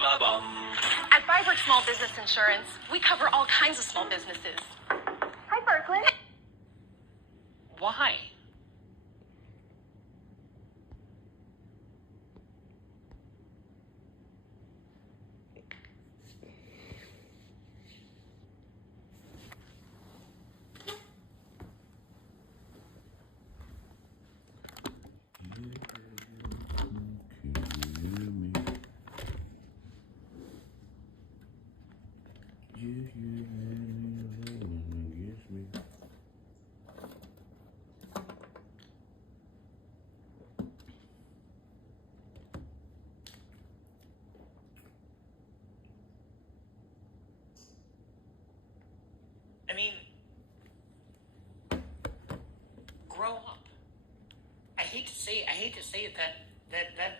Ba-bum. At Vibrant Small Business Insurance, we cover all kinds of small businesses. Hi, Berkeley. Why? I mean, grow up. I hate to say it that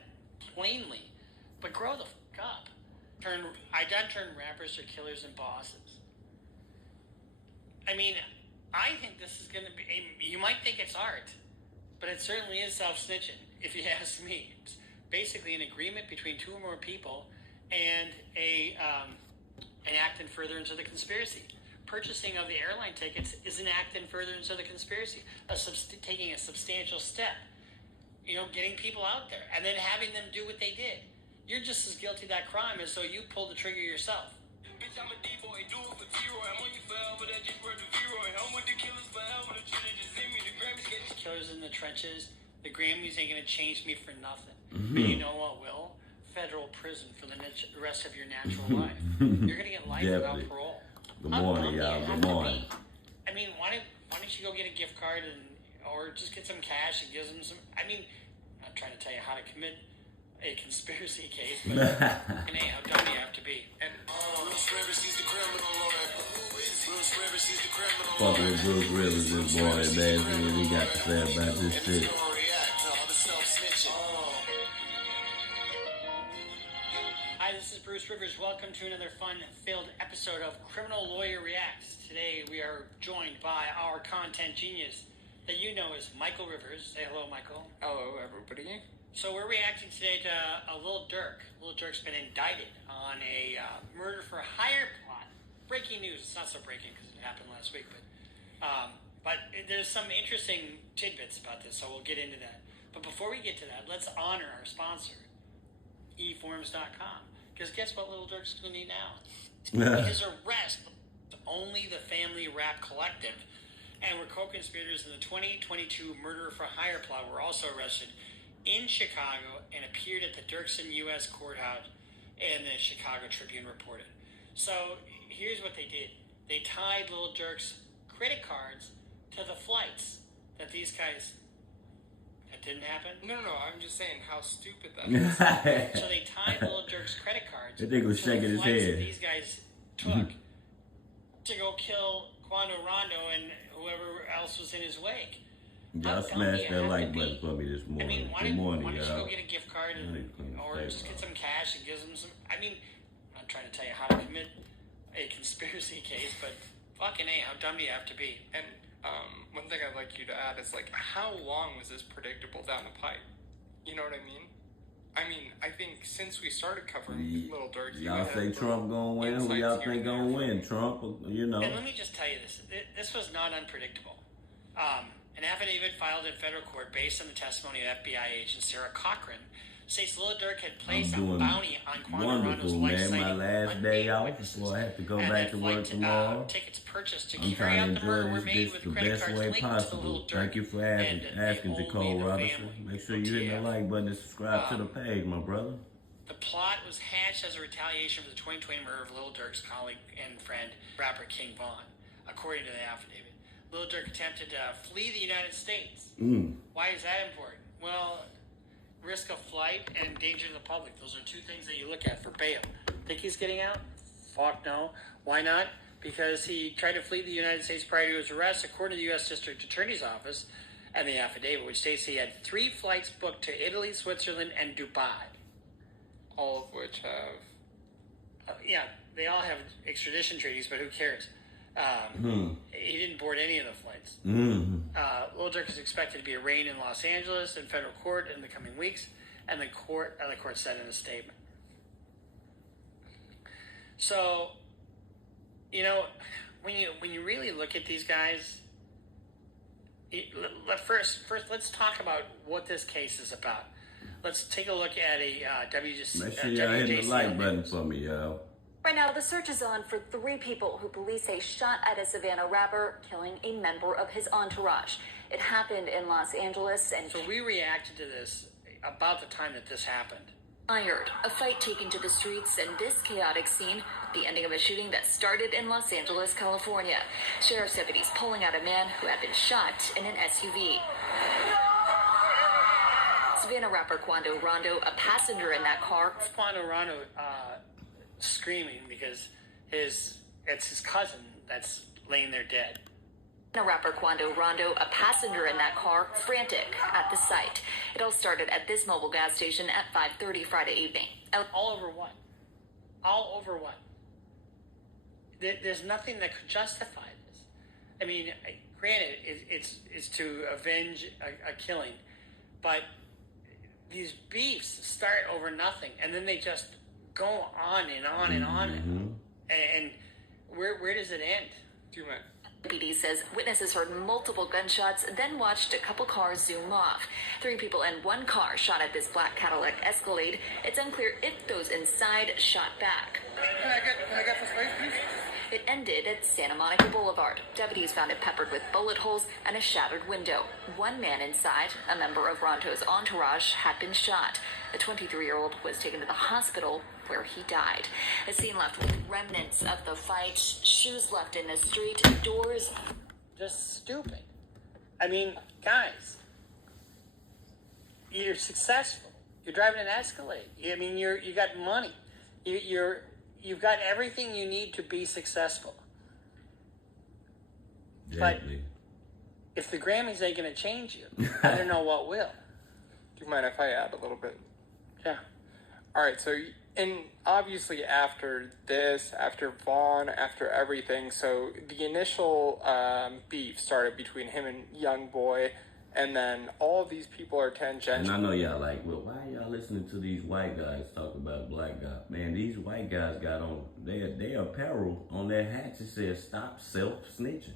plainly, but grow the fuck up. I done turn rappers to killers and bosses. I mean, I think this is going to be. You might think it's art, but it certainly is self-snitching. If you ask me, it's basically an agreement between two or more people, and an act in furtherance of the conspiracy. Purchasing of the airline tickets is an act in furtherance of the conspiracy, taking a substantial step. You know, getting people out there and then having them do what they did. You're just as guilty of that crime as though you pulled the trigger yourself. Bitch, I'm a D-boy, do it for T-Roy. I'm on you forever, that just word the V-Roy. I'm with the killers forever, the trenches in me, the Grammys get killers in the trenches. The Grammys ain't gonna change me for nothing. But you know what will? Federal prison for the rest of your natural life. You're gonna get life without parole. Good morning, y'all. Good morning. I mean, why don't you go get a gift card or just get some cash and give them some? I mean, I'm not trying to tell you how to commit a conspiracy case, but hey, how dumb you have to be. And fuck with Bruce Rivers this morning, man. See what he got to say about this shit. Hi, this is Bruce Rivers. Welcome to another fun-filled episode of Criminal Lawyer Reacts. Today we are joined by our content genius that you know is Michael Rivers. Say hello, Michael. Hello, everybody. So we're reacting today to a Lil Durk. Lil Durk's been indicted on a murder for hire plot. Breaking news. It's not so breaking because it happened last week, but there's some interesting tidbits about this, so we'll get into that. But before we get to that, let's honor our sponsor, eforms.com. Because guess what Lil Durk's going to need now? His arrest. Only the Family Rap Collective and were co-conspirators in the 2022 murder for hire plot were also arrested in Chicago and appeared at the Dirksen U.S. courthouse, and the Chicago Tribune reported. So here's what they did. They tied Lil Durk's credit cards to the flights that these guys... That didn't happen? No, I'm just saying how stupid that is. So they tied Lil Durk's credit cards That nigga was to shaking the his flights head. that these guys took to go kill Quando Rondo and whoever else was in his wake. Y'all smashed that like button for me this morning. I mean, why Good morning, don't you y'all. go get a gift card or just get some cash and give them some... I mean, I'm not trying to tell you how to commit a conspiracy case, but fucking A, how dumb do you have to be? And one thing I'd like you to add is, like, how long was this predictable down the pipe? You know what I mean? I think since we started covering Lil Durk... Y'all say Trump gonna win? Who y'all think gonna win? Trump, you know. And let me just tell you this. This was not unpredictable. An affidavit filed in federal court based on the testimony of FBI agent Sarah Cochran states Lil Durk had placed a bounty on Quando Rondo's life, man. My last day off before I have to go back to work tomorrow. Tickets purchased to I'm carry trying out to the murder enjoy were made this with the credit best cards way linked to possible. Lil Durk. Thank you for asking Jacob Robinson. Make sure you hit the like button and subscribe to the page, my brother. The plot was hatched as a retaliation for the 2020 murder of Lil Durk's colleague and friend, rapper King Von, according to the affidavit. Lil Durk attempted to flee the United States. Why is that important? Well, risk of flight and danger to the public. Those are two things that you look at for bail. Think he's getting out? Fuck no. Why not? Because he tried to flee the United States prior to his arrest, according to the U.S. District Attorney's Office and the affidavit, which states he had 3 flights booked to Italy, Switzerland, and Dubai. All of which have... yeah, they all have extradition treaties, but who cares? He didn't board any of the flights. Lil Durk is expected to be arraigned in Los Angeles in federal court in the coming weeks, and the court said in a statement. So, you know, when you really look at these guys, first let's talk about what this case is about. Let's take a look at a Make sure y'all hit the like button for me, y'all. Right now, the search is on for 3 people who police say shot at a Savannah rapper, killing a member of his entourage. It happened in Los Angeles, and so we reacted to this about the time that this happened. Fired, a fight taken to the streets, and this chaotic scene, the ending of a shooting that started in Los Angeles, California. Sheriff's deputies pulling out a man who had been shot in an SUV. Savannah rapper Quando Rondo, a passenger in that car. Quando Rondo screaming because it's his cousin that's laying there dead. Rapper Quando Rondo, a passenger in that car, frantic at the site. It all started at this mobile gas station at 5:30 Friday evening. All over what? All over what? There's nothing that could justify this. I mean, granted, it's to avenge a killing, but these beefs start over nothing, and then they just go on and on and on. Mm-hmm. And where does it end? Do you mind? PD says witnesses heard multiple gunshots, then watched a couple cars zoom off. 3 people and 1 car shot at this black Cadillac Escalade. It's unclear if those inside shot back. Can I get some space, please? It ended at Santa Monica Boulevard. Deputies found it peppered with bullet holes and a shattered window. 1 man inside, a member of Ronto's entourage, had been shot. The 23-year-old was taken to the hospital where he died. A scene left with remnants of the fight, shoes left in the street, doors. Just stupid. I mean, guys, you're successful. You're driving an Escalade. I mean, you got money. You've got everything you need to be successful. Exactly. But if the Grammys ain't going to change you, I don't know what will. Do you mind if I add a little bit? Yeah. All right, so, and obviously after this, after Vaughn, after everything, so the initial beef started between him and Young Boy, and then all of these are tangential. And I know y'all like, well, why y'all listening to these white guys talk about black guys? Man, these white guys got on their apparel on their hats. It says "Stop self-snitching."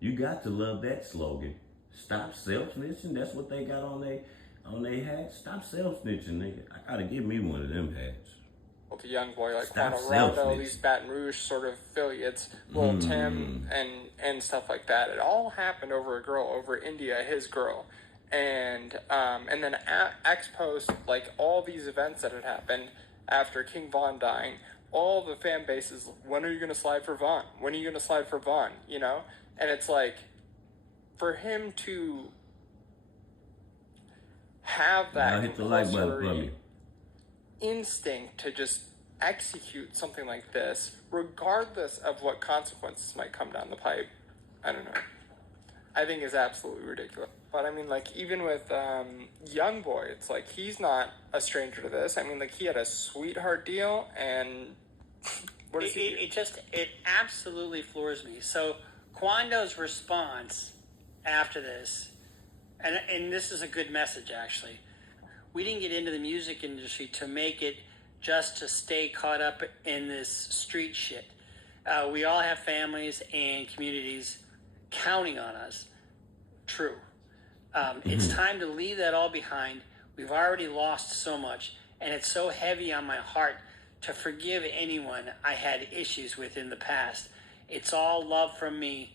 You got to love that slogan. Stop self-snitching. That's what they got on their hats. Stop self-snitching, nigga. I gotta give me one of them hats. The Young Boy, like Stop Quando Rondo, self-snitching. these Baton Rouge sort of affiliates, Lil Tim, and stuff like that. It all happened over a girl, over India, his girl. And then X post, like, all these events that had happened after King Von dying, all the fan bases, when are you going to slide for Von? When are you going to slide for Von? You know? And it's like, for him to have that Now hit the like button for me. instinct to just execute something like this, regardless of what consequences might come down the pipe, I don't know, I think is absolutely ridiculous. But I mean, like, even with Young Boy, it's like, he's not a stranger to this. I mean, like, he had a sweetheart deal, and what is he do? It absolutely floors me. So Quando's response after this, and this is a good message, actually. We didn't get into the music industry to make it just to stay caught up in this street shit. We all have families and communities counting on us. True. It's time to leave that all behind. We've already lost so much, and it's so heavy on my heart to forgive anyone I had issues with in the past. It's all love from me,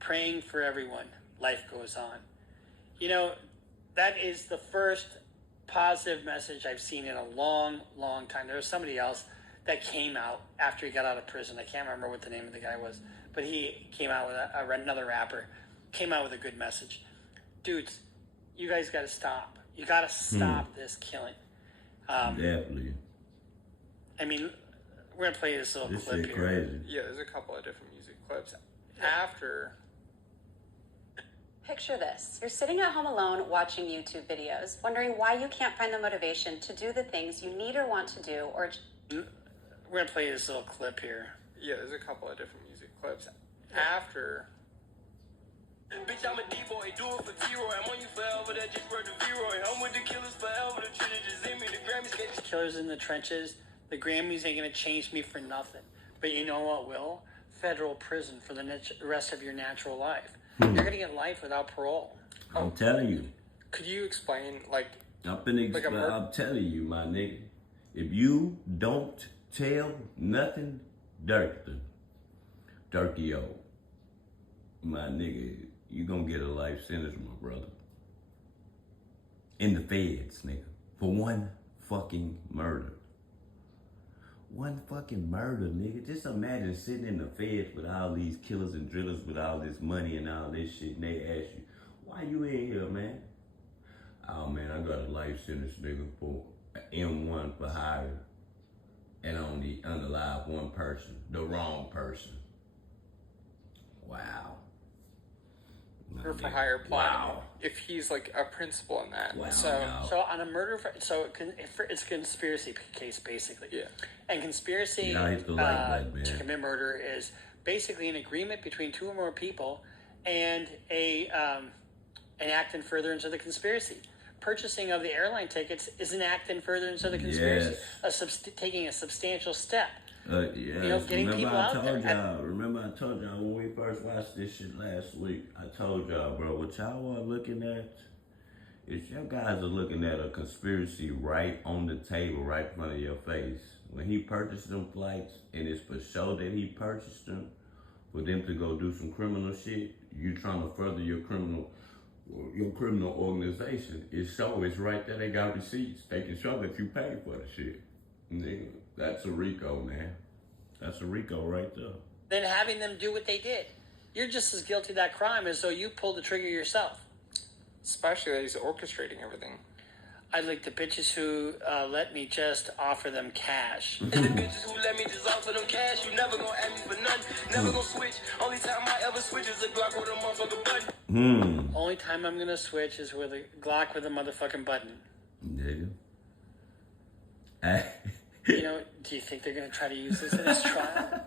praying for everyone. Life goes on. You know, that is the first positive message I've seen in a long, long time. There was somebody else that came out after he got out of prison. I can't remember what the name of the guy was, but he came out with another rapper, came out with a good message. Dudes, you guys got to stop. You got to stop this killing. Definitely. I mean, we're going to play this little This clip shit here. crazy. Yeah, there's a couple of different music clips. After... Picture this. You're sitting at home alone watching YouTube videos, wondering why you can't find the motivation to do the things you need or want to do, or... We're going to play this little clip here. Yeah, there's a couple of different music clips. After... Bitch, I'm a D-boy, do it for T-Roy. I'm on you forever, that just word to V-Roy. I'm with the killers forever, the Trinity just in me, the Grammys get Killers in the trenches, The Grammys ain't going to change me for nothing. But you know what will? Federal prison for the rest of your natural life. You're going to get life without parole. I'm telling you. Could you explain, like... I'm telling you, my nigga. If you don't tell nothing, Dirty-o, my nigga, you gonna get a life sentence, my brother. In the feds, nigga. For one fucking murder. One fucking murder, nigga. Just imagine sitting in the feds with all these killers and drillers with all this money and all this shit, and they ask you, why you in here, man? Oh, man, I got a life sentence, nigga, for M1 for hire. And only unalive one person, the wrong person. Wow. For hire plan. Wow. If he's like a principal in that. Wow. So on a murder, it's a conspiracy case basically. Yeah. And conspiracy to commit murder is basically an agreement between two or more people and an act in furtherance of the conspiracy. Purchasing of the airline tickets is an act in furtherance of the conspiracy. Yes. Taking a substantial step. Yes. Getting people out there. Remember I told y'all when we first watched this shit last week, I told y'all, bro, what y'all are looking at is y'all guys are looking at a conspiracy right on the table, right in front of your face. When he purchased them flights, and it's for sure that he purchased them for them to go do some criminal shit, you trying to further your criminal organization. It's right there. They got receipts. They can show that you paid for the shit. Nigga, that's a RICO, man. That's a RICO right there. Then having them do what they did. You're just as guilty of that crime as though you pulled the trigger yourself. Especially that he's orchestrating everything. I like the bitches who let me just offer them cash. And the bitches who let me just offer them cash, you never gonna ask me for nothing, never gonna switch. Only time I ever switch is a Glock with a motherfucking button. Only time I'm gonna switch is with a Glock with a motherfucking button. Nigga. Do you think they're gonna try to use this in this trial?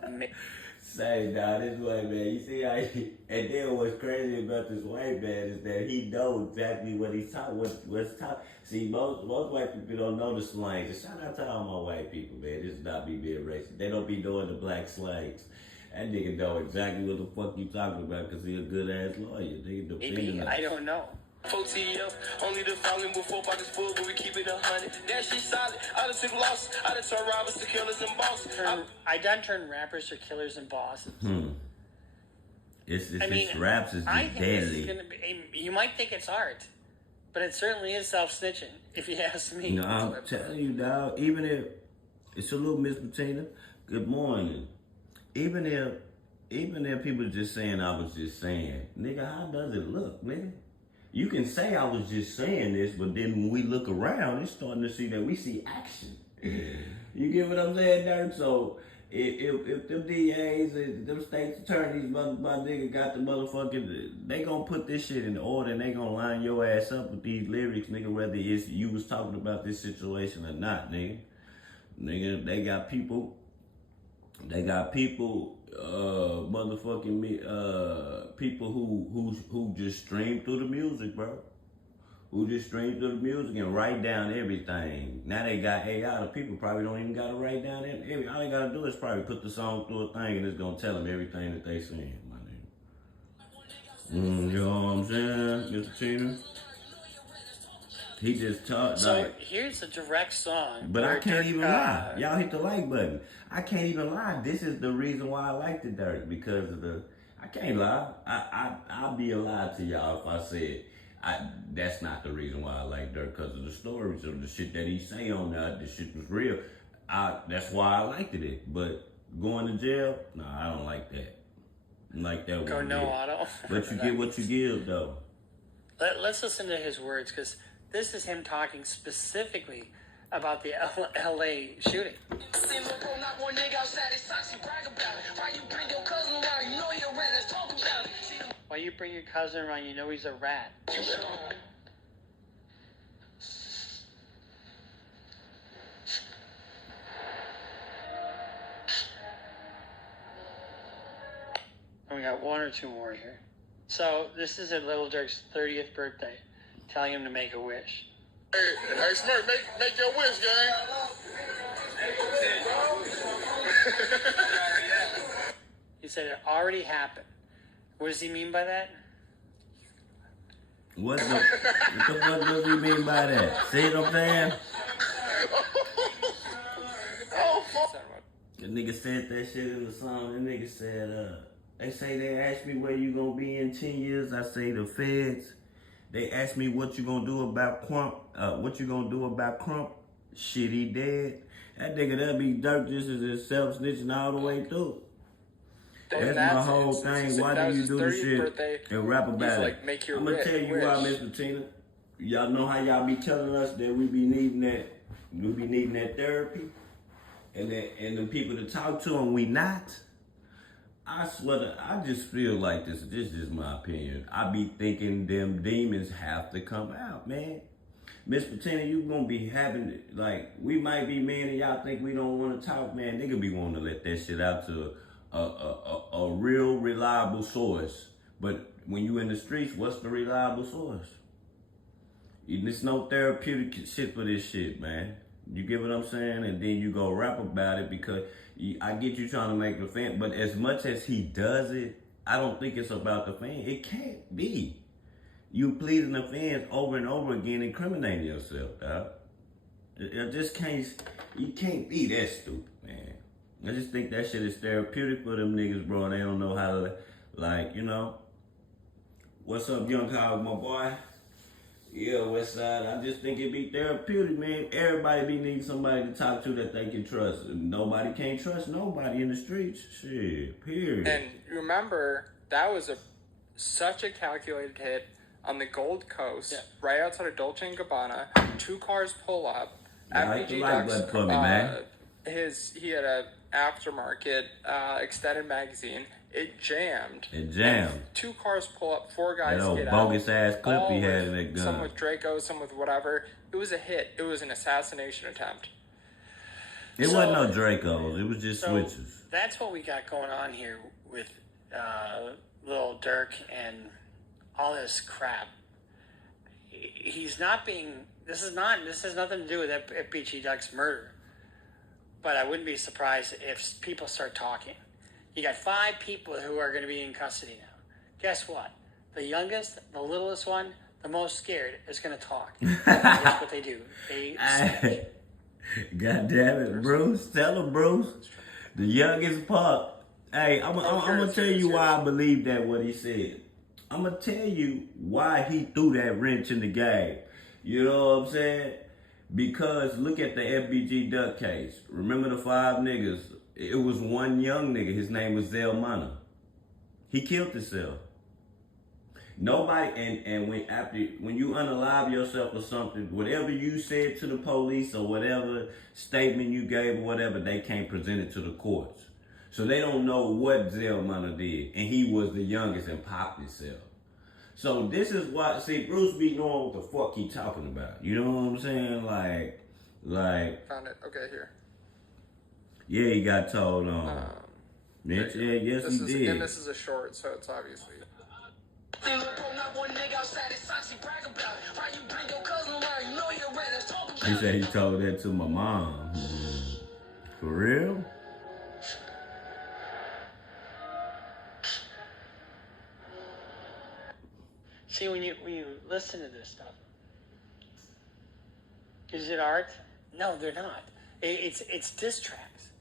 Say, nah, this white man, you see how and then what's crazy about this white man is that he knows exactly what he's talking, what's talking. See, most white people don't know the slang. Just shout out to all my white people, man. This is not me being racist. They don't be doing the black slangs. That nigga know exactly what the fuck you talking about because he a good ass lawyer. Nigga Maybe, I don't know. 4 TF, only the falling with 4 pockets full, but we keep it 100. That shit solid. I done took loss. I done turned robbers to killers and boss. I done turned rappers to killers and bosses. Raps is I think deadly. This is gonna be, you might think it's art, but it certainly is self-snitching, if you ask me. No, I'm telling you, dog, even if, it's a little Miss Bettina, good morning. Even if people just saying I was just saying, nigga, how does it look, nigga? You can say I was just saying this, but then when we look around, it's starting to see that we see action. You get what I'm saying, Dirk? So if them DAs, them state's attorneys, my nigga got the motherfucking, they gonna put this shit in order and they gonna line your ass up with these lyrics, nigga, whether it's you was talking about this situation or not, nigga. Nigga, they got people, people who just stream through the music, bro. Who just stream through the music and write down everything. Now they got AI. The people probably don't even gotta write down everything. All they gotta do is probably put the song through a thing and it's gonna tell them everything that they saying, my nigga. You know what I'm saying, Mr. Tina? He just talked. So here's a direct song. But I can't even lie. Y'all hit the like button. I can't even lie. This is the reason why I like the Dirk, because of I can't lie. I'll be a lie to y'all if I said that's not the reason why I like Dirk, because of the stories of the shit that he say on that. The shit was real. That's why I liked it. But going to jail, nah, I don't like that. Like that. Go no auto. But you get what you give, though. Let's listen to his words, because this is him talking specifically about the LA shooting. Why you bring your cousin around? You know he's a rat. And we got one or two more here. So this is at Little Dirk's 30th birthday, telling him to make a wish. Hey, Smirk, make your wish, gang. He said it already happened. What does he mean by that? What the fuck does he mean by that? See what I'm saying? The nigga said that shit in the song. The nigga said, they say they asked me where you gonna be in 10 years. I say the feds. They asked me what you gonna do about Crump. What you gonna do about Crump? Shit, he dead. That nigga that be Dirk just as his self-snitching all the way through. That's my whole thing. Why do you do the shit and rap about it? I'm gonna tell you why, Miss Bettina. Y'all know how y'all be telling us that we be needing that therapy and the people to talk to, and we not. I swear, I just feel like this is just my opinion. I be thinking them demons have to come out, man. Miss Bettina, you gonna be having, like, we might be men and y'all think we don't want to talk, man. Nigga be wanting to let that shit out to a real reliable source. But when you in the streets, what's the reliable source? There's no therapeutic shit for this shit, man. You get what I'm saying? And then you go rap about it because I get you trying to make the fan, but as much as he does it, I don't think it's about the fan. It can't be. You pleading the fans over and over again, incriminating yourself, dog. You can't be that stupid, man. I just think that shit is therapeutic for them niggas, bro, and they don't know how to, like, you know. What's up, young Kyle, my boy? Yeah, West Side. I just think it be therapeutic, man. Everybody be needing somebody to talk to that they can trust. Nobody can't trust nobody in the streets. Shit, period. And remember, that was such a calculated hit on the Gold Coast, right outside of Dolce & Gabbana. 2 cars pull up. FBG Ducks, for me, man. He had a aftermarket extended magazine. It jammed. 2 cars pull up, 4 guys that old get bogus out. ass clip he had in that gun. Some with Draco, some with whatever. It was a hit. It was an assassination attempt. It wasn't no Dracos. It was just switches. That's what we got going on here with Lil Durk and all this crap. He's not being. This has nothing to do with FBG Duck's murder. But I wouldn't be surprised if people start talking. You got 5 people who are going to be in custody now. Guess what? The youngest, the littlest one, the most scared is going to talk. That's what they do. They snitch. God damn it, Bruce. Tell him, Bruce. The youngest pup. Hey, I'm going to tell you why I believe that what he said. I'm going to tell you why he threw that wrench in the game. You know what I'm saying? Because look at the FBG Duck case. Remember the 5 niggas? It was one young nigga. His name was Zelmana. He killed himself. Nobody, and when you unalive yourself or something, whatever you said to the police or whatever statement you gave or whatever, they can't present it to the courts. So they don't know what Zelmana did. And he was the youngest and popped himself. So this is why, see, Bruce be knowing what the fuck he talking about. You know what I'm saying? Like. Found it. Okay, here. Yeah, he got told on. Yes, he did. Again, this is a short, so it's obviously. He said he told that to my mom. For real? See, when you listen to this stuff, is it art? No, they're not. It's diss tracks.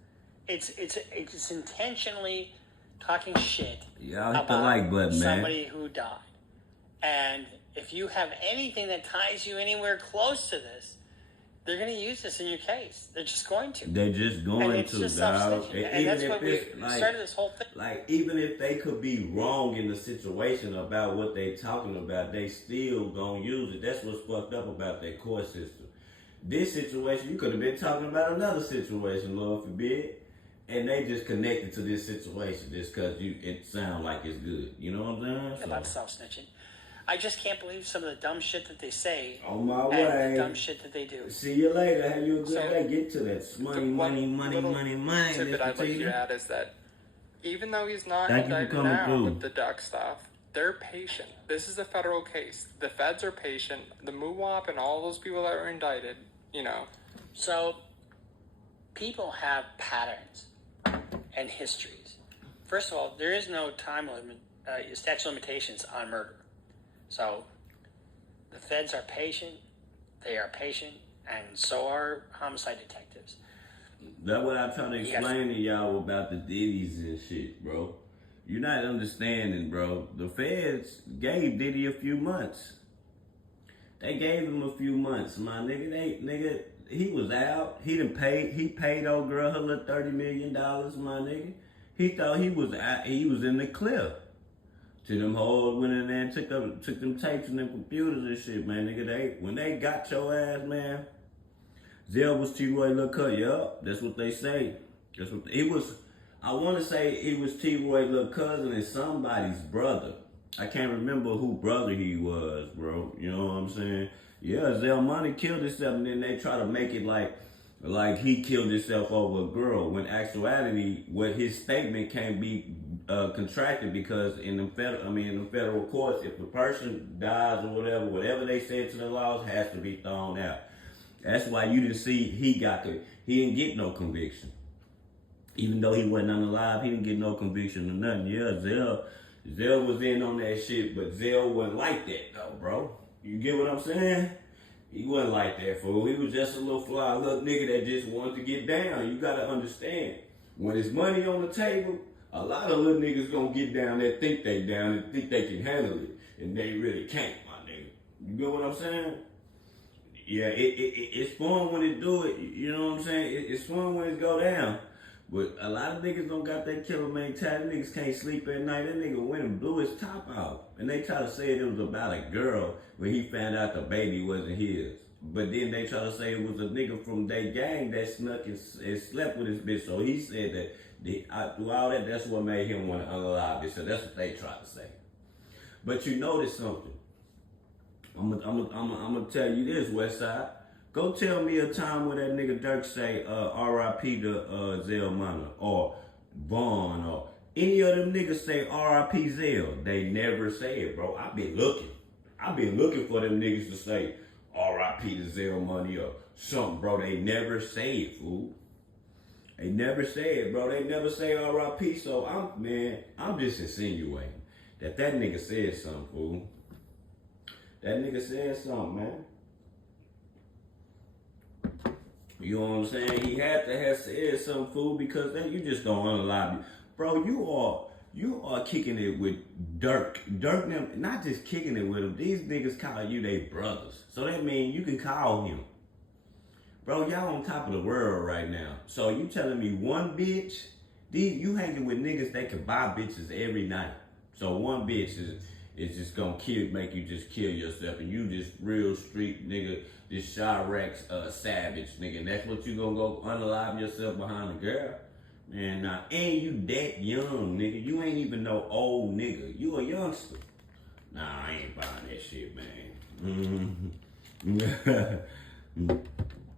It's intentionally talking shit about the like button, somebody who died. And if you have anything that ties you anywhere close to this, they're going to use this in your case. They're just going to. They're just going to, dog. And that's what we started this whole thing. Like, even if they could be wrong in the situation about what they talking about, they still gonna use it. That's what's fucked up about their court system. This situation, you could have been talking about another situation, Lord forbid, and they just connected to this situation just because it sounds like it's good. You know what I'm saying? About self-snitching. I just can't believe some of the dumb shit that they say. On my way. And the dumb shit that they do. See you later. Have you a good day. Get to that money. Tidbit I'd like you to add is that even though he's not indicted now with the duck stuff, they're patient. This is a federal case. The feds are patient. The MUWAP and all those people that were indicted, you know. So, people have patterns and histories. First of all, there is no time limit, statute of limitations on murder. So the feds are patient, and so are homicide detectives. That's what I'm trying to explain to y'all about the Diddy's and shit, bro. You're not understanding, bro. The feds gave Diddy a few months. They gave him a few months, my nigga. He was out. He paid old girl her little $30 million, my nigga. He thought he was out, he was in the cliff. To them hoes went in there and took them tapes and them computers and shit, man, nigga. When they got your ass, man, Zell was T-Roy Lil Cut. Yup, that's what they say. It was. I want to say it was T-Roy Lil Cousin and somebody's brother. I can't remember who brother he was, bro. You know what I'm saying? Yeah, Zell Money killed himself, and then they try to make it like he killed himself over a girl. When actuality, what his statement can't be contracted, because in the federal courts, if a person dies or whatever they said to the laws has to be thrown out. That's why you didn't see he didn't get no conviction. Even though he wasn't unalive, he didn't get no conviction or nothing. Yeah, Zell was in on that shit, but Zell wasn't like that though, bro. You get what I'm saying? He wasn't like that, fool. He was just a little fly little nigga that just wanted to get down. You gotta understand, when there's money on the table, a lot of little niggas gonna get down there, think they down and think they can handle it, and they really can't, my nigga. You get what I'm saying? Yeah, it's fun when it do it. You know what I'm saying? It's fun when it go down. But a lot of niggas don't got that killer mentality. Niggas can't sleep at night. That nigga went and blew his top out. And they try to say it was about a girl when he found out the baby wasn't his. But then they try to say it was a nigga from their gang that snuck and slept with his bitch. So he said that through all that, that's what made him want to unalive it. So that's what they try to say. But you notice something. I'm gonna tell you this, Westside. Go tell me a time where that nigga Dirk say R.I.P. to Zell Money or Vaughn or any of them niggas say R.I.P. Zell. They never say it, bro. I've been looking for them niggas to say R.I.P. to Zell Money or something, bro. They never say it, fool. They never say it, bro. They never say R.I.P. So I'm just insinuating that nigga said something, fool. That nigga said something, man. You know what I'm saying? He had to have said something, fool, because you just don't unalive you. Bro, you are kicking it with Dirk. Dirk, them, not just kicking it with him. These niggas call you they brothers. So that means you can call him. Bro, y'all on top of the world right now. So you telling me one bitch, you hanging with niggas that can buy bitches every night. So one bitch is just gonna make you just kill yourself, and you just real street nigga, this Chirac savage nigga, and that's what you gonna go unalive yourself behind a girl? Man, nah, and you that young nigga, you ain't even no old nigga, you a youngster. Nah, I ain't buying that shit, man.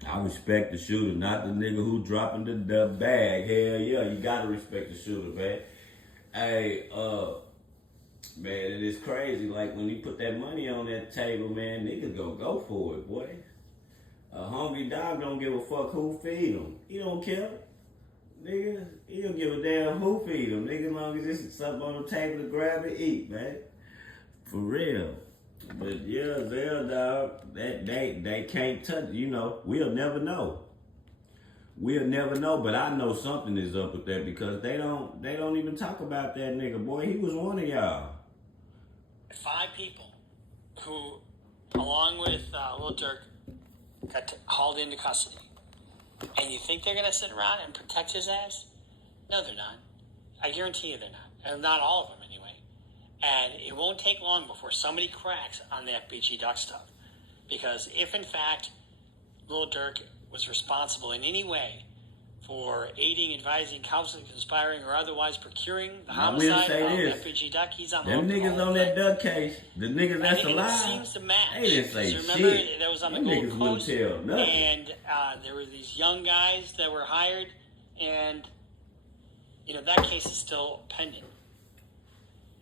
I respect the shooter, not the nigga who dropping the bag. Hell yeah, you gotta respect the shooter, man. Hey, man, it is crazy. Like, when you put that money on that table, man, niggas gonna go for it, boy. A hungry dog don't give a fuck who feed him. He don't care. Nigga, he don't give a damn who feed him. Nigga, as long as there's something on the table to grab and eat, man. For real. But yeah, Zell, dog, they can't touch it. You know, we'll never know. We'll never know, but I know something is up with that, because they don't even talk about that nigga, boy. He was one of y'all. 5 people who, along with Lil Durk, got hauled into custody. And you think they're going to sit around and protect his ass? No, they're not. I guarantee you they're not. And not all of them, anyway. And it won't take long before somebody cracks on the FBG Duck stuff. Because if, in fact, Lil Durk was responsible in any way for aiding, advising, counseling, conspiring, or otherwise procuring the homicide of FBG Duck, he's on the hook. Them niggas on that Duck case, the niggas that's alive, it seems to match. They didn't say remember, shit. that was on the Them Gold niggas Coast, wouldn't tell nothing. and there were these young guys that were hired, and you know that case is still pending.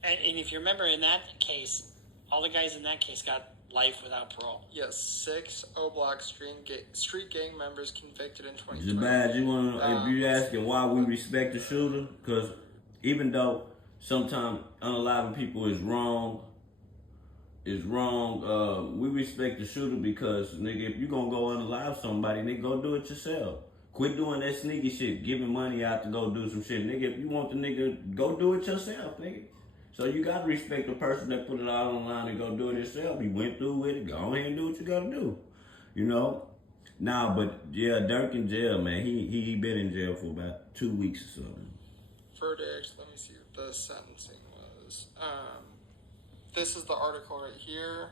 And if you remember, in that case, all the guys in that case got life without parole. Yes, 6 O-Block street gang members convicted in 2020. Jabaz, if you asking why we respect the shooter, because even though sometimes unaliving people is wrong, we respect the shooter because, nigga, if you gonna go unalive somebody, nigga, go do it yourself. Quit doing that sneaky shit, giving money out to go do some shit. Nigga, if you want the nigga, go do it yourself, nigga. So you gotta respect the person that put it all online and go do it himself. He went through with it, go ahead and do what you gotta do. You know? Nah, but yeah, Dirk in jail, man. He been in jail for about 2 weeks or something. Verdict, let me see what the sentencing was. This is the article right here.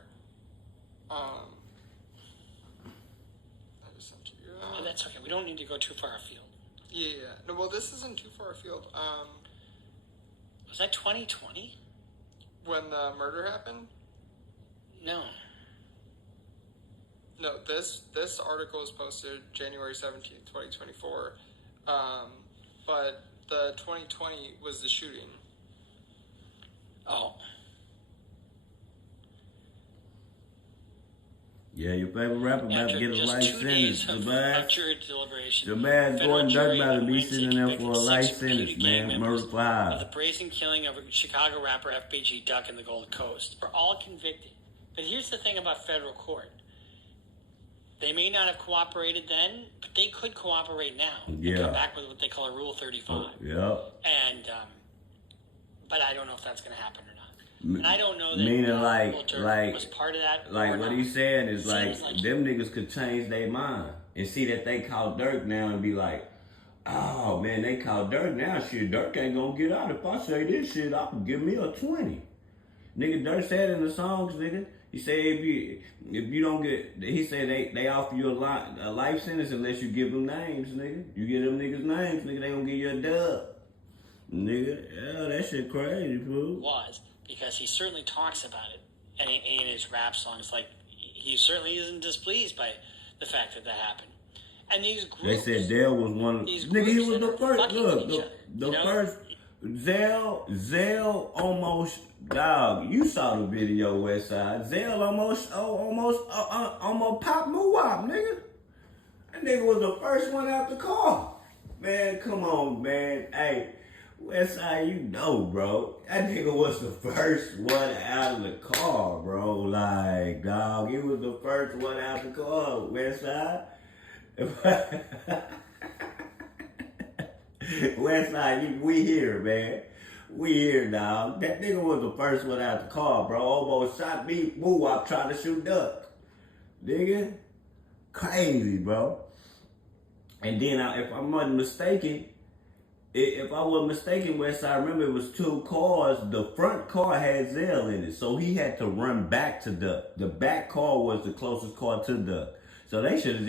I just sent you. Oh, that's okay. We don't need to go too far afield. Yeah. No, well, this isn't too far afield. Was that 2020? When the murder happened? No. No, this article was posted January 17th, 2024. But the 2020 was the shooting. Oh. Yeah, your favorite rapper about to get a life sentence. Of jury deliberation. Jabaz Gordon Dirk about to be sitting there for a life sentence, man. Murder for hire. Of the brazen killing of Chicago rapper FBG Duck in the Gold Coast. We're all convicted. But here's the thing about federal court. They may not have cooperated then, but they could cooperate now. Yeah. And come back with what they call a Rule 35. Yeah. And, but I don't know if that's going to happen or not. And I don't know that meaning was part of that. Like what he's saying is like them niggas could change their mind and see that they caught Dirk now and be like, oh man, they caught Dirk now. Shit, Dirk ain't gonna get out. If I say this shit, I can give me a 20. Nigga, Dirk said in the songs, nigga. He said if you don't get, he said they offer you a life sentence unless you give them names, nigga. You give them niggas names, nigga, they gonna give you a dub. Nigga, yeah, that shit crazy, fool. Because he certainly talks about it and in his rap songs. Like, he certainly isn't displeased by the fact that happened. And these groups... They said Dale was one of... Nigga, he was the first... Look, the first... Zell almost... Dog, you saw the video, Westside. Zell almost popped Moo-Wop, nigga. That nigga was the first one out the car. Man, come on, man. Hey... Westside, you know, bro. That nigga was the first one out of the car, bro. Like, dog, he was the first one out the car, Westside. Westside, we here, man. We here, dog. That nigga was the first one out the car, bro. Almost shot me, Moo-Wop trying to shoot Duck. Nigga, crazy, bro. And then, if I wasn't mistaken, Westside, I remember it was 2 cars. The front car had Zell in it, so he had to run back to Duck. The back car was the closest car to Duck. So they should have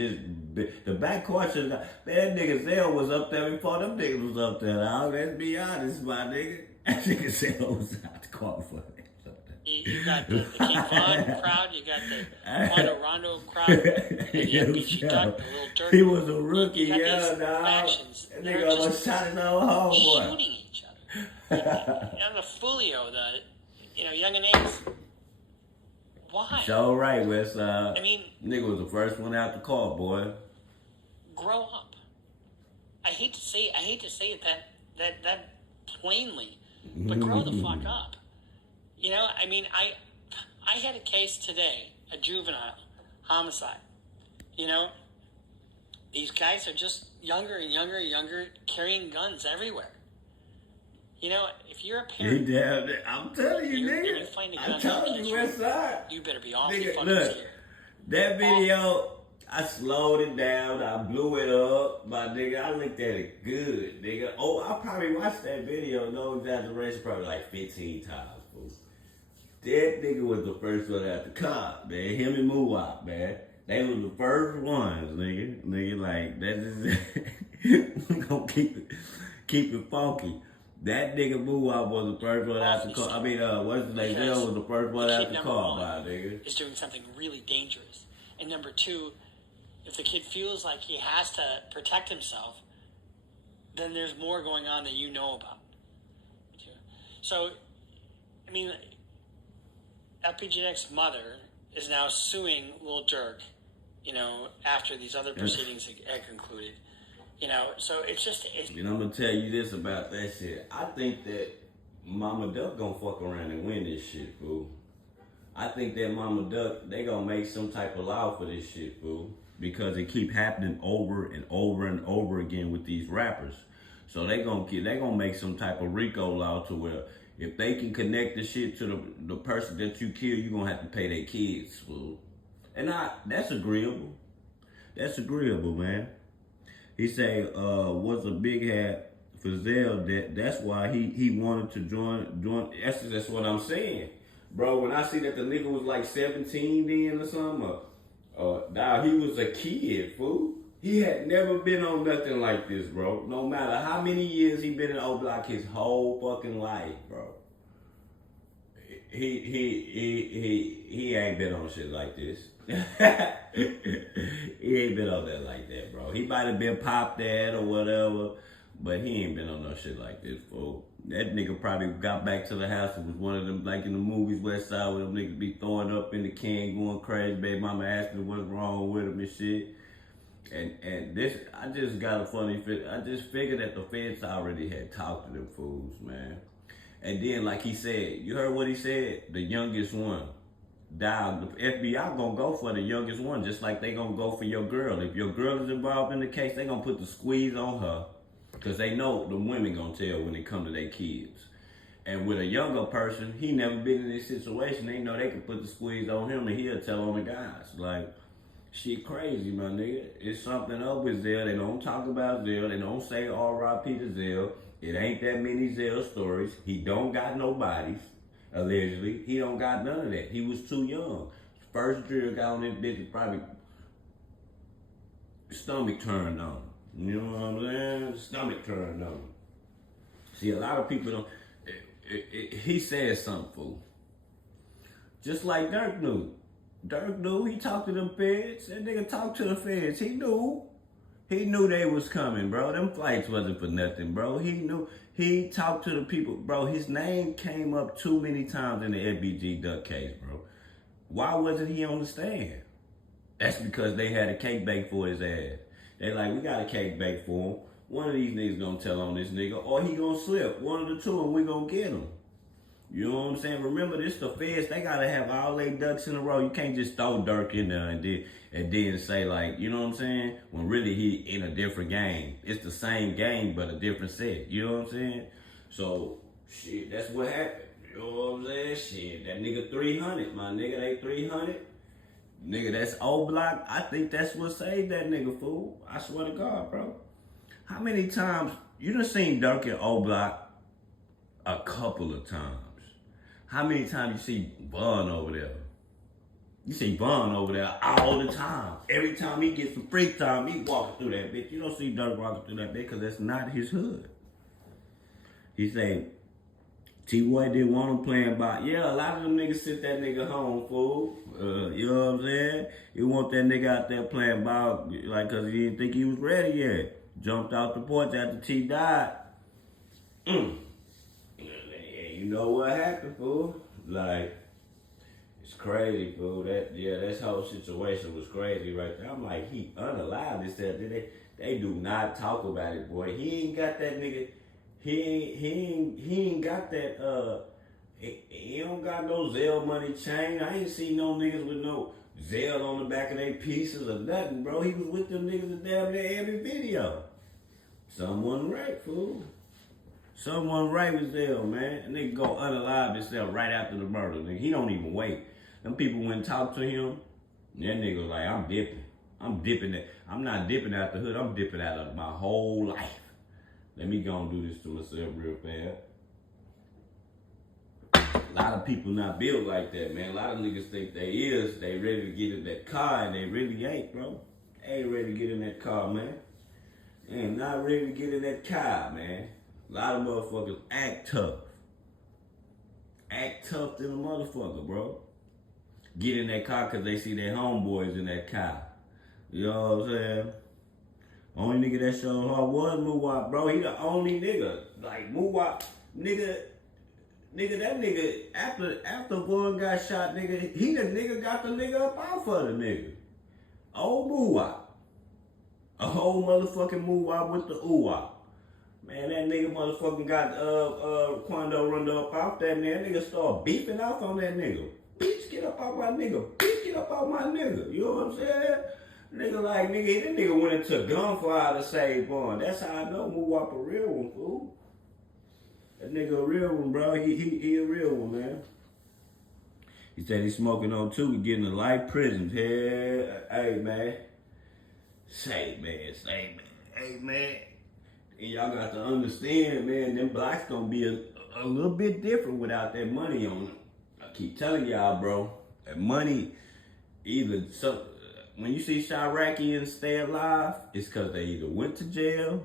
the back car should have got, man, that nigga Zell was up there before them niggas was up there, dog. Let's be honest, my nigga. That nigga Zell was out the car before they was up there. You got the King Von crowd, you got the Quando Rondo crowd, and the FBG Duck, the Little Dirk. He was a rookie, yeah, dog. Factions. That nigga almost shot his own homeboy. Shooting each other. And the Fulio, Young and Ace. Why? So right, Westside. I mean, nigga was the first one out the car, boy. Grow up. I hate to say it that plainly, but grow the fuck up. You know, I mean, I had a case today, a juvenile homicide. You know, these guys are just younger and younger and younger, carrying guns everywhere. You know, if you're a parent, I'm telling you, nigga. You find a gun, I told you, Westside. You better be awfully nigga, fucking look, scared. That video, I slowed it down. I blew it up. My nigga, I looked at it good, nigga. Oh, I probably watched that video, no exaggeration, probably like 15 times, fool. That nigga was the first one out the car, man. Him and Moo-Wop, man. They was the first ones, nigga. Nigga, like, that's just... we gonna keep it funky. That nigga Moo-Wop was the first one out the car. I mean, what's his name? Zell was the first one out the car, my nigga. Is doing something really dangerous. And number 2, if the kid feels like he has to protect himself, then there's more going on that you know about. So, I mean, LPGX's mother is now suing Lil Durk, after these other proceedings had concluded. So it's just... I'm going to tell you this about that shit. I think that Mama Duck gonna fuck around and win this shit, fool. I think that Mama Duck, they gonna make some type of law for this shit, fool. Because it keep happening over and over and over again with these rappers. So they gonna make some type of RICO law to where if they can connect the shit to the person that you kill, you gonna have to pay their kids, fool. And that's agreeable. That's agreeable, man. He say, was a big hat for Zell. That's why he wanted to join. That's what I'm saying. Bro, when I see that the nigga was like 17 then or something, dog, he was a kid, fool. He had never been on nothing like this, bro. No matter how many years he been in O Block, his whole fucking life, bro. He ain't been on shit like this. He ain't been on that like that, bro. He might have been popped at or whatever, but he ain't been on no shit like this, fool. That nigga probably got back to the house and was one of them, like in the movies, West Side, where them niggas be throwing up in the can, going crazy. Baby mama asking what's wrong with him and shit. And this, I just got a funny fit. I just figured that the feds already had talked to them fools, man. And then, like he said, you heard what he said? The youngest one. Dog, the FBI gonna go for the youngest one, just like they gonna go for your girl. If your girl is involved in the case, they gonna put the squeeze on her. Because they know the women gonna tell when it come to their kids. And with a younger person, he never been in this situation. They know they can put the squeeze on him and he'll tell on the guys. Like, shit crazy, my nigga. It's something up with Zell. They don't talk about Zell. They don't say R.I.P. to Zell. It ain't that many Zell stories. He don't got no bodies, allegedly. He don't got none of that. He was too young. First drill got on this bitch, probably stomach turned on. You know what I'm saying? Stomach turned on. See, a lot of people don't... he said something, fool. Just like Dirk knew. Dirk knew. He talked to them feds. That nigga talked to the feds. He knew. He knew they was coming, bro. Them flights wasn't for nothing, bro. He knew. He talked to the people. Bro, his name came up too many times in the FBG Duck case, bro. Why wasn't he on the stand? That's because they had a cake bake for his ass. They like, we got a cake bake for him. One of these niggas gonna tell on this nigga, or he gonna slip. One of the two, and we gonna get him. You know what I'm saying? Remember, this the feds. They gotta have all their ducks in a row. You can't just throw Dirk in there and then say, like, you know what I'm saying? When really he in a different game. It's the same game, but a different set. You know what I'm saying? So, shit, that's what happened. You know what I'm saying? Shit, that nigga 300, my nigga, they 300. Nigga, that's O Block. I think that's what saved that nigga, fool. I swear to God, bro. How many times, you done seen Dirk and O Block a couple of times. How many times you see Bun over there? You see Bun over there all the time. Every time he gets some free time, he walking through that bitch. You don't see Dirk walking through that bitch because that's not his hood. He say, T-Boy didn't want him playing by. Yeah, a lot of them niggas sent that nigga home, fool. You know what I'm saying? You want that nigga out there playing ball, like, because he didn't think he was ready yet. Jumped off the porch after T died. You know what happened, fool? Like, it's crazy, fool. That whole situation was crazy right there. I'm like, he unalive this stuff. They do not talk about it, boy. He ain't got that nigga. He ain't got that, he don't got no Zell money chain. I ain't seen no niggas with no Zell on the back of their pieces or nothing, bro. He was with them niggas in damn near every video. Someone right, fool. Someone right with Zell, man. And they go unalive himself right after the murder. Nigga, he don't even wait. Them people went and talked to him. That nigga was like, I'm dipping. I'm dipping that. I'm not dipping out the hood. I'm dipping out of my whole life. Let me go and do this to myself real fast. A lot of people not built like that, man. A lot of niggas think they is. They ready to get in that car, and they really ain't, bro. They ain't ready to get in that car, man. They ain't not ready to get in that car, man. A lot of motherfuckers act tough. Act tough than a motherfucker, bro. Get in that car because they see their homeboys in that car. You know what I'm saying? Only nigga that showed hard was Muwap, bro. He the only nigga. Like, Muwap, nigga Nigga, that nigga, after Vaughn got shot, nigga, he the nigga got the nigga up off of the nigga. Old moo-wop. A whole motherfucking moo-wop with the ooh-wop. Man, that nigga motherfucking got Quando Rondo up off that nigga. That nigga start beefing off on that nigga. Bitch, get up off my nigga. Bitch, get up off my nigga. You know what I'm saying? Nigga like, nigga, that nigga went into gunfire to save Vaughn. That's how I know moo-wop a real one, fool. That nigga a real one, bro. He a real one, man. He said he's smoking on too. He getting a life prison. Hey, man. Say, man. Hey, man. And y'all got to understand, man, them blacks gonna be a little bit different without that money on them. I keep telling y'all, bro, that money, when you see Chiracians stay alive, it's because they either went to jail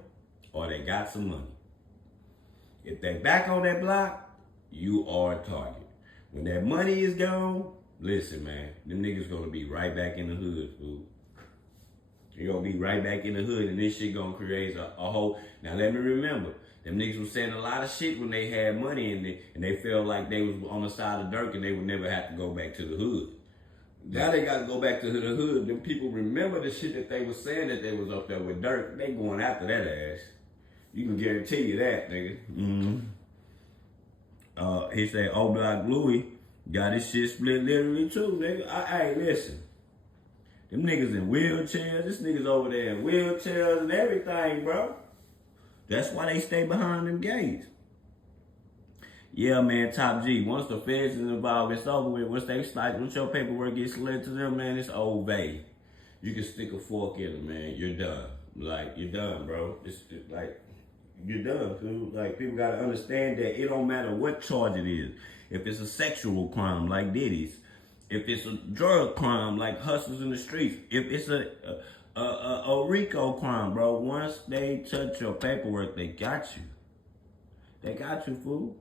or they got some money. If they back on that block, you are a target. When that money is gone, listen, man, them niggas gonna be right back in the hood, fool. You're gonna be right back in the hood, and this shit gonna create a whole. Now let me remember, them niggas was saying a lot of shit when they had money and they felt like they was on the side of Dirk and they would never have to go back to the hood. Now they gotta go back to the hood. Them people remember the shit that they was saying that they was up there with Dirk. They going after that ass. You can guarantee you that, nigga. He said, "Oh, Black Louie got his shit split literally too, nigga." Hey, listen. Them niggas in wheelchairs. This niggas over there in wheelchairs and everything, bro. That's why they stay behind them gates. Yeah, man, Top G. Once the feds is involved, it's over with. Once your paperwork gets slid to them, man, it's old bay. You can stick a fork in it, man. You're done. Like, you're done, bro. It's like, you're done, dude. Like, people gotta understand that it don't matter what charge it is. If it's a sexual crime like Diddy's, if it's a drug crime like hustlers in the streets, if it's a RICO crime, bro, once they touch your paperwork, they got you. They got you, fool.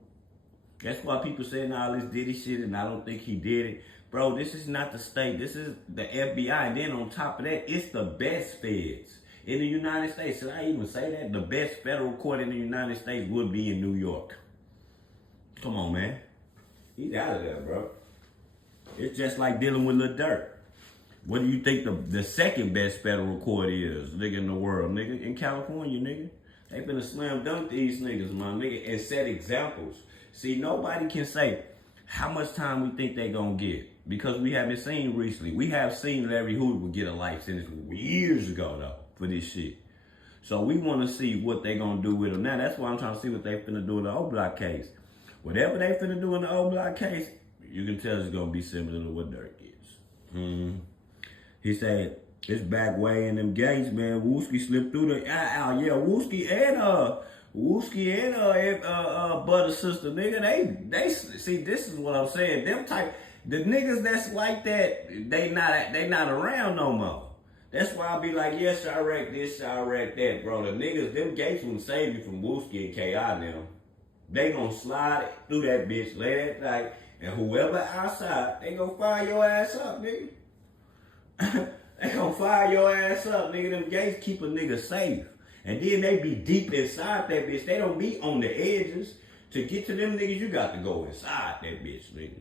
That's why people saying all this Diddy shit and I don't think he did it. Bro, this is not the state. This is the FBI. And then on top of that, it's the best feds in the United States. Should I even say that? The best federal court in the United States would be in New York. Come on, man. He's out of there, bro. It's just like dealing with Lil Durk. What do you think the second best federal court is, nigga, in the world, nigga? In California, nigga. They finna slam dunk these niggas, my nigga, and set examples. See, nobody can say how much time we think they gonna get because we haven't seen recently. We have seen Larry Hoover get a life sentence years ago, though, for this shit. So we want to see what they gonna do with him now. That's why I'm trying to see what they finna do in the O Block case. Whatever they finna do in the O Block case, you can tell it's gonna be similar to what Dirk is. He said it's back way in them gates, man. Wooski slipped through the yeah, Wooski and Butter Sister, nigga. They see, this is what I'm saying. Them type the niggas that's like that, they not around no more. That's why I be like, yeah, Chirac this, Chirac that, bro. The niggas, them gates won't save you from Wooski and KI now. They gonna slide through that bitch late at night. And whoever outside, they gonna fire your ass up, nigga. They gonna fire your ass up, nigga. Them gates keep a nigga safe. And then they be deep inside that bitch. They don't be on the edges. To get to them niggas, you got to go inside that bitch, nigga.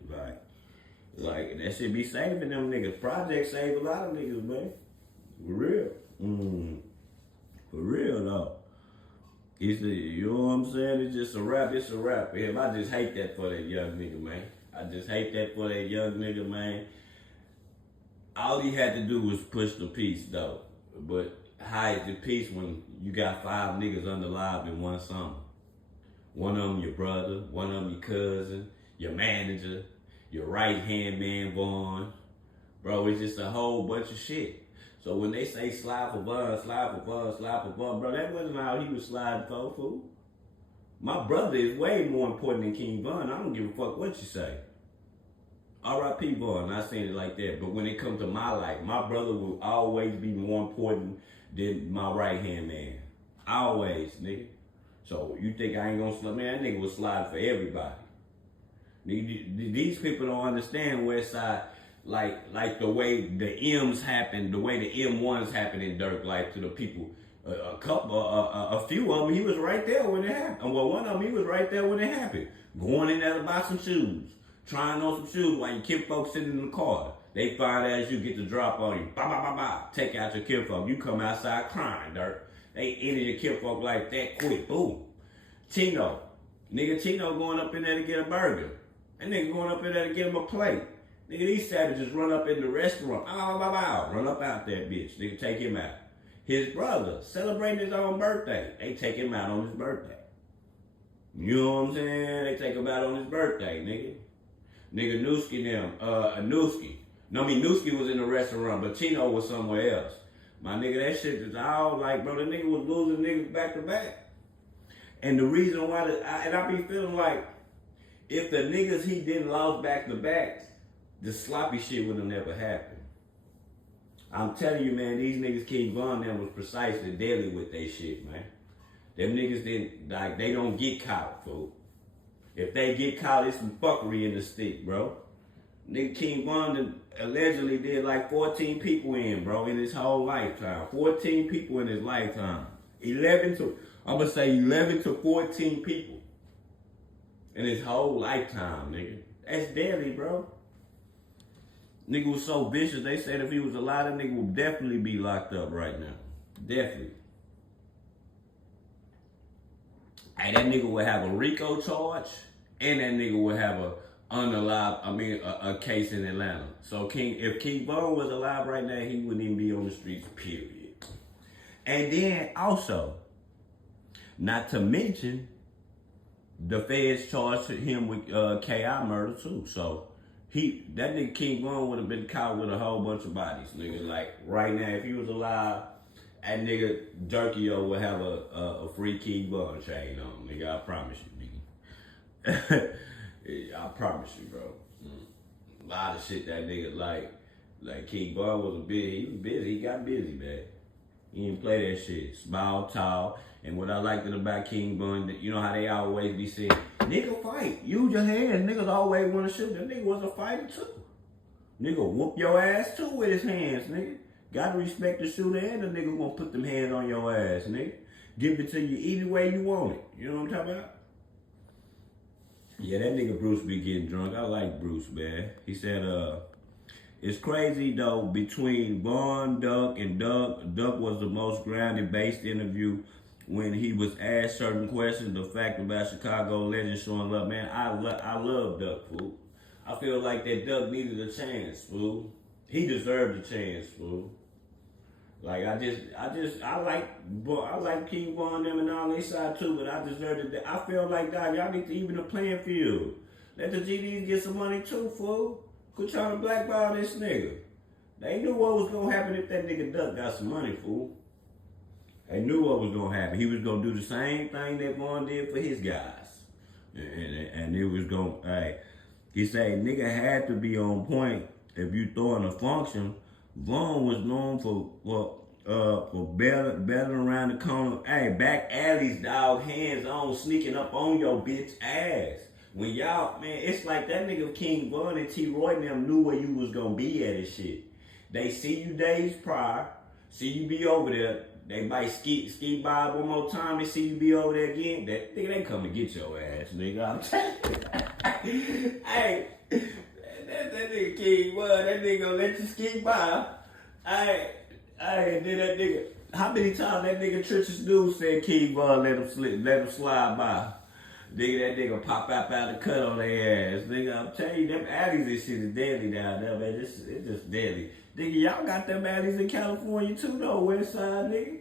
Like that shit be saving them niggas. Project save a lot of niggas, man. For real. For real, though. You know what I'm saying? It's just a rap. It's a rap for him. I just hate that for that young nigga, man. I just hate that for that young nigga, man. All he had to do was push the peace, though. But hide the peace when you got 5 niggas unalive in one summer. One of them your brother, one of them your cousin, your manager, your right-hand man, Vaughn. Bro, it's just a whole bunch of shit. So when they say slide for Vaughn, slide for Vaughn, slide for Vaughn, bro, that wasn't how he was sliding for, fool. My brother is way more important than King Von. I don't give a fuck what you say. R.I.P. Von, I seen it like that. But when it comes to my life, my brother will always be more important than my right-hand man. Always, nigga. So you think I ain't gonna slide? Man, that nigga will slide for everybody. These people don't understand Westside, like the way the M's happen, the way the M1s happen in Dirk life to the people. A few of them, he was right there when it happened. Well, one of them, he was right there when it happened. Going in there to buy some shoes. Trying on some shoes while your kid folks sitting in the car. They find out you get the drop on you. Ba, ba, ba, ba. Take out your kid folk. You come outside crying, dirt. They enter your kid folk like that quick. Boom. Chino. Nigga Chino going up in there to get a burger. That nigga going up in there to get him a plate. Nigga, these savages run up in the restaurant. Run up out that bitch. Nigga, take him out. His brother celebrating his own birthday. They take him out on his birthday. You know what I'm saying? They take him out on his birthday, nigga. Nigga Newski them. Newski was in the restaurant, but Chino was somewhere else. My nigga, that shit is all like, bro, the nigga was losing niggas back to back. And the reason why, I be feeling like, if the niggas he didn't lose back to back, the sloppy shit would have never happened. I'm telling you, man, these niggas King Von them was precisely deadly with they shit, man. Them niggas didn't, like, they don't get caught, fool. If they get caught, it's some fuckery in the stick, bro. Nigga King Von allegedly did like 14 people in, bro, in his whole lifetime. 14 people in his lifetime. 11 to 14 people in his whole lifetime, nigga. That's deadly, bro. Nigga was so vicious, they said if he was alive, that nigga would definitely be locked up right now. Definitely. Hey, that nigga would have a RICO charge, and that nigga would have a case in Atlanta. So if King Von was alive right now, he wouldn't even be on the streets, period. And then also, not to mention, the feds charged him with KI murder too. So that nigga King Von would have been caught with a whole bunch of bodies, nigga. Like right now, if he was alive, that nigga Durkio would have a free King Von chain on, nigga. I promise you, nigga. I promise you, bro. A lot of shit that nigga like King Von he was busy. He got busy, man. He didn't play that shit. Small, tall. And what I liked about King Von, you know how they always be saying, nigga fight, use your hands. Niggas always want to shoot. That nigga was a fighter too. Nigga whoop your ass too with his hands, nigga. Gotta respect the shooter and the nigga gonna put them hands on your ass, nigga. Give it to you any way you want it. You know what I'm talking about? Yeah, that nigga Bruce be getting drunk. I like Bruce, man. He said, it's crazy though, between Von, Duck, and Doug. Duck was the most grounded-based interview when he was asked certain questions. The fact about Chicago legend showing love, man, I love Duck, fool. I feel like that Duck needed a chance, fool. He deserved a chance, fool. Like I like King Von them and all they side too, but I deserved it. I feel like that y'all need to even the playing field. Let the GDs get some money too, fool. Quit trying to blackball this nigga. They knew what was gonna happen if that nigga Duck got some money, fool. They knew what was gonna happen. He was gonna do the same thing that Von did for his guys, and it was gonna. Hey, he said nigga had to be on point if you throwing a function. Von was known for better around the corner. Hey, back alleys, dog, hands on, sneaking up on your bitch ass. When y'all, man, it's like that nigga King Von and T-Roy and them knew where you was gonna be at and shit. They see you days prior, see you be over there. They might ski by one more time and see you be over there again. That nigga, they come to get your ass, nigga. I'm telling you. Hey. That nigga King Von, that nigga gonna let you ski by. Then that nigga, how many times that nigga Trich's News said King Von let him slide by? Nigga, that nigga pop out the cut on their ass. Nigga, I'm telling you, them alleys and shit is deadly down there, man. It's just deadly. Nigga, y'all got them alleys in California too, though, West Side, nigga.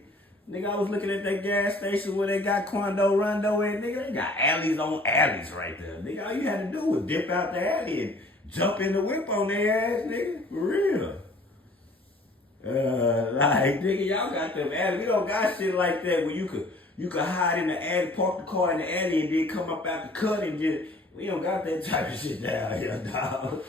Nigga, I was looking at that gas station where they got Quando Rondo in. Nigga, they got alleys on alleys right there. Nigga, all you had to do was dip out the alley and jump in the whip on their ass, nigga. For real. Nigga, y'all got them alleys. We don't got shit like that where you could hide in the alley, park the car in the alley, and then come up out the cut and just. We don't got that type of shit down here, dog.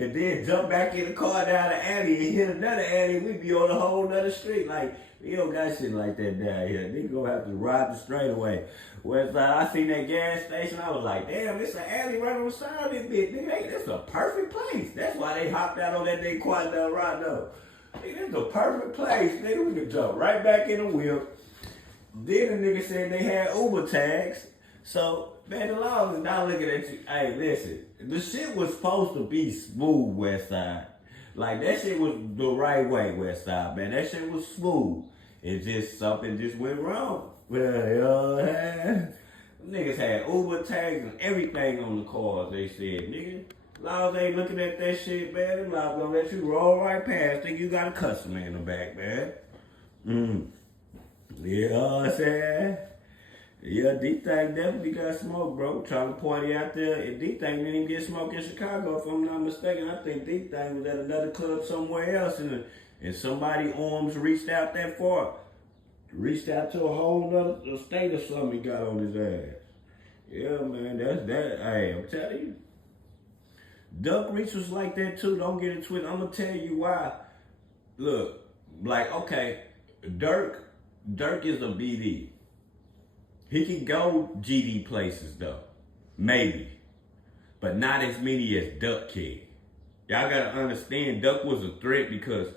And then jump back in the car down the alley and hit another alley. We be on a whole nother street. Like, we don't got shit like that down here. Nigga gonna have to ride the straightaway. Whereas I seen that gas station, I was like, damn, this an alley right on the side of this bitch. Nigga, that's a perfect place. That's why they hopped out on that nigga Quando Rondo. Nigga, this the perfect place, nigga. We could jump right back in the wheel. Then the nigga said they had Uber tags. So, man, the law is not looking at you. Hey, listen, the shit was supposed to be smooth, West Side. Like, that shit was the right way, West Side, man. That shit was smooth. It just, something just went wrong. Well, you know what I'm saying? Niggas had Uber tags and everything on the cars, they said, nigga. Laws ain't looking at that shit, man. Them laws gonna let you roll right past. Think you got a customer in the back, man. You know what I'm saying? Yeah, D-Thing definitely got smoke, bro. Trying to party out there. And D-Thing didn't even get smoke in Chicago, if I'm not mistaken. I think D-Thing was at another club somewhere else, and somebody arms reached out that far. Reached out to a whole nother state or something he got on his ass. Yeah, man, that's that. Hey, I'm telling you. Duck Reach was like that too. Don't get it twisted. I'm gonna tell you why. Look, like, okay, Dirk is a BD. He can go GD places though. Maybe. But not as many as Duck can. Y'all gotta understand, Duck was a threat because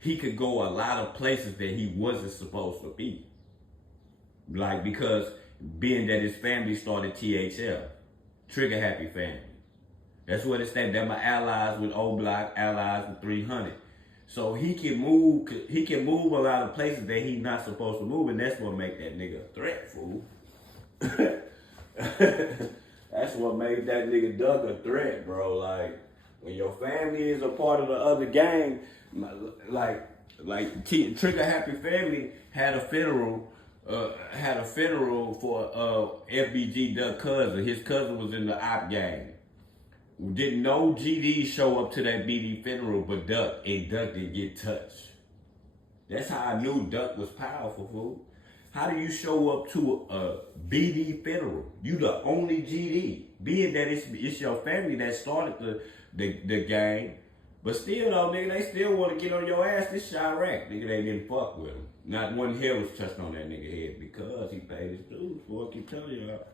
he could go a lot of places that he wasn't supposed to be. Like, because being that his family started THL, Trigger Happy Family. That's what it stands. They're my allies with O Block, allies with 300. So he can move a lot of places that he's not supposed to move, and that's what make that nigga a threat, fool. That's what made that nigga Duck a threat, bro. Like, when your family is a part of the other gang, like Trigger Happy Family had a funeral for FBG Duck cousin. His cousin was in the op gang. Didn't no GD show up to that BD funeral but Duck, and Duck didn't get touched. That's how I knew Duck was powerful, fool. How do you show up to a BD funeral? You the only GD. Being that it's your family that started the gang, but still though, nigga, they still want to get on your ass. This Chirac, nigga, they didn't fuck with him. Not one hair was touched on that nigga head because he paid his dues. Boy, I keep telling y'all.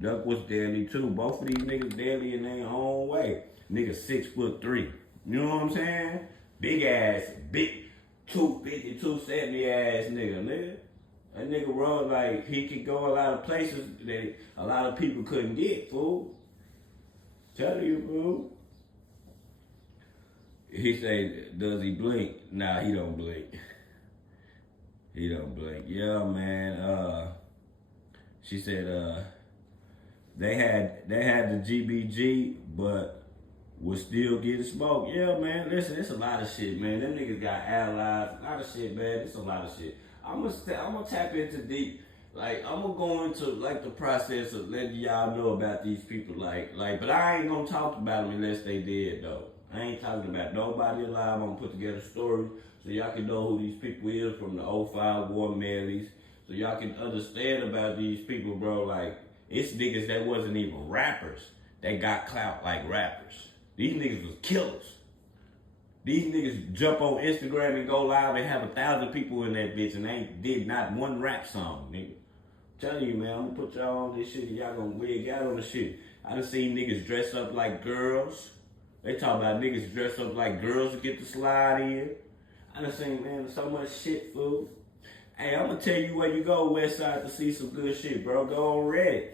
Duck was deadly too. Both of these niggas deadly in their own way. Nigga 6'3". You know what I'm saying? Big ass, big 250, 270 ass nigga. That nigga run like he could go a lot of places that a lot of people couldn't get, fool. Tell you, fool. He say, does he blink? Nah, he don't blink. He don't blink. Yeah, man. She said, they had the GBG, but was still getting smoked. Yeah, man. Listen, it's a lot of shit, man. Them niggas got allies. A lot of shit, man. It's a lot of shit. I'm gonna tap into deep. Like, I'm gonna go into like the process of letting y'all know about these people. Like, but I ain't gonna talk about them unless they dead though. I ain't talking about nobody alive. I'm gonna put together stories so y'all can know who these people is from the 05 War Mellies. So y'all can understand about these people, bro. Like, it's niggas that wasn't even rappers that got clout like rappers. These niggas was killers. These niggas jump on Instagram and go live and have 1,000 people in that bitch and they did not one rap song, nigga. I'm telling you, man, I'm gonna put y'all on this shit and y'all gonna wig out on the shit. I done seen niggas dress up like girls. They talk about niggas dress up like girls to get the slide in. I done seen, man, so much shit, fool. Hey, I'm gonna tell you where you go, West Side, to see some good shit, bro. Go on Reddit.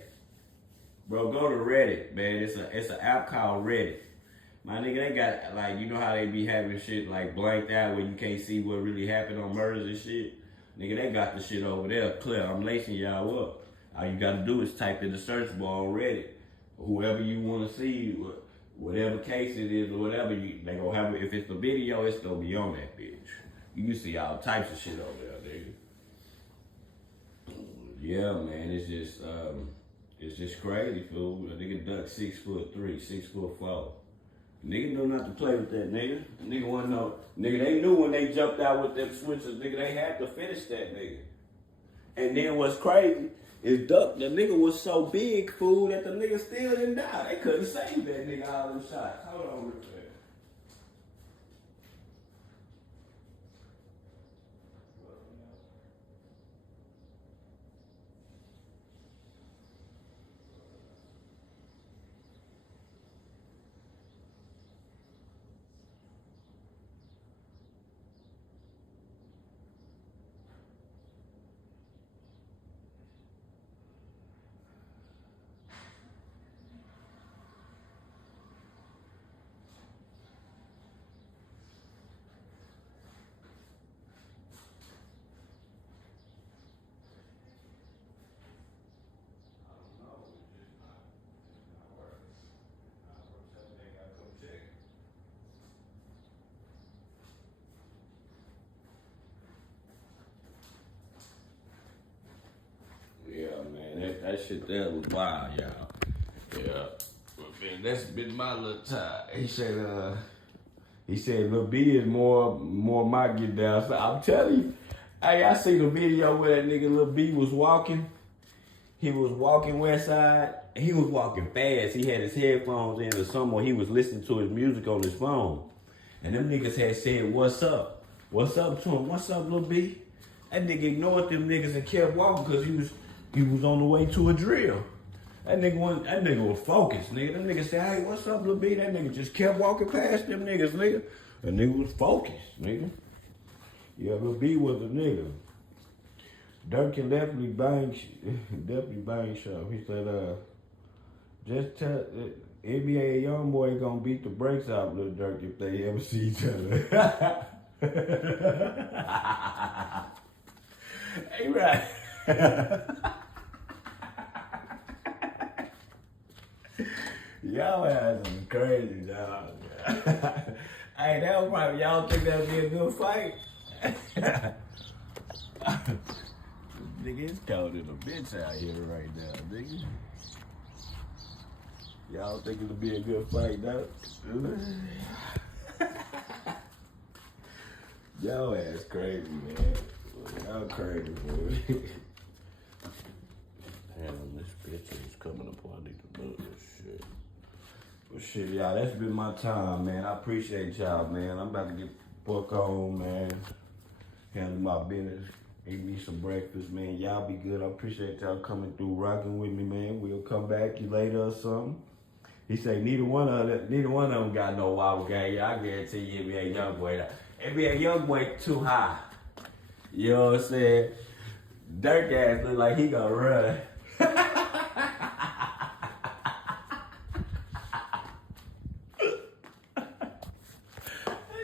Bro, go to Reddit, man. It's an app called Reddit. My nigga, they got, like, you know how they be having shit, like, blanked out where you can't see what really happened on murders and shit? Nigga, they got the shit over there clear. I'm lacing y'all up. All you gotta do is type in the search bar on Reddit. Whoever you wanna see, whatever case it is or whatever, they gonna have it. If it's a video, it's gonna be on that bitch. You can see all types of shit over there, nigga. Yeah, man, it's just crazy, fool. A nigga Duck 6'3", 6'4". Nigga knew not to play with that nigga. Nigga wasn't no nigga. They knew when they jumped out with them switches, nigga. They had to finish that nigga. And then what's crazy is Duck. The nigga was so big, fool, that the nigga still didn't die. They couldn't save that nigga all them shots. Hold on, real quick. that shit there was wild, y'all. Yeah. But man, that's been my little time. He said Lil B is more my get down. So I'm telling you, hey, I seen a video where that nigga Lil B was walking. He was walking west side. He was walking fast. He had his headphones in or somewhere. He was listening to his music on his phone. And them niggas had said, what's up? What's up to him? What's up, Lil B? That nigga ignored them niggas and kept walking because he was on the way to a drill. That nigga was focused, nigga. Them niggas said, hey, what's up, Lil B? That nigga just kept walking past them niggas, nigga. That nigga was focused, nigga. Yeah, Lil B was a nigga. Dirk can definitely bang show. He said, just tell NBA Youngboy gonna beat the brakes out of Lil Durk if they ever see each other. Hey, right. Y'all ass is crazy, dog. Hey, that was probably, y'all think that'd be a good fight? Nigga, it's cold in a bitch out here right now, nigga. Y'all think it'll be a good fight, dog? Y'all ass crazy, man. Y'all crazy, boy. Damn, this picture is coming apart. I need to move this shit. Well, shit, y'all, that's been my time, man. I appreciate y'all, man. I'm about to get fuck on, man. Handle my business. Eat me some breakfast, man. Y'all be good. I appreciate y'all coming through, rocking with me, man. We'll come back later or something. He say neither one of them got no wild game. I guarantee you, NBA Youngboy. NBA Youngboy too high. You know what I'm saying? Dirk ass look like he gonna run. That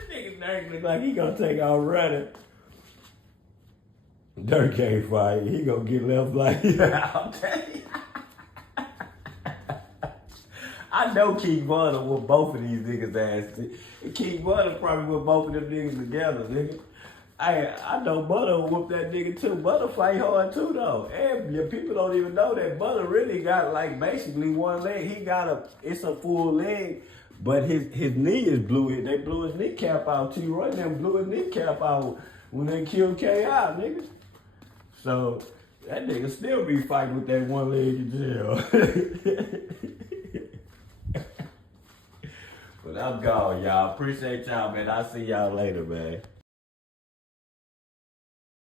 nigga Dirk look like he gonna take off running. Dirk can't fight. He gonna get left like I'll tell you. I know Keith Butter with both of these niggas' ass. Keith Butter probably with both of them niggas together, nigga. I know Butter will whoop that nigga too. Butter fight hard too though. And people don't even know that Butter really got like basically one leg. It's a full leg, but his knee is blue. They blew his kneecap out. T-Roy them blew his kneecap out when they killed K.I., nigga. So that nigga still be fighting with that one leg in jail. But I'm gone, y'all. Appreciate y'all, man. I'll see y'all later, man.